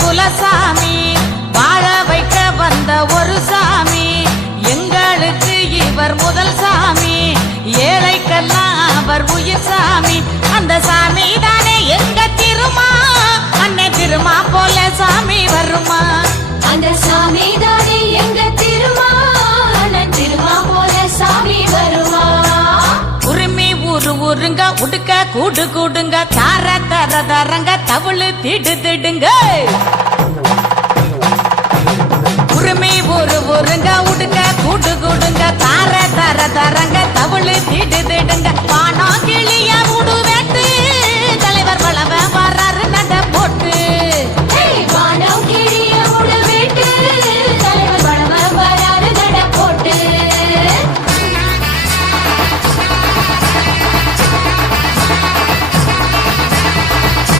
குலசாமி வாழ வைக்க வந்த ஒரு சாமி எங்களுக்கு இவர் முதல் சாமி ஏழைக்கெல்லாம் அவர் உயிர் சாமி அந்த சாமி தானே எங்க திருமா அன்னை திருமா போல சாமி வருமா அந்த சாமி தானே எங்க திருமா அண்ணன் திருமா போல சாமி வருமா உரிமை ஊருங்க உடுக்க கூடு கூடுங்க தார தர தரங்க தவுளு திடு திடுங்க உரிமை ஊருங்க உடுக்க கூடு கூடுங்க தார தர தரங்க தவுளு திடு திடுங்க வானம் கிளிய உடு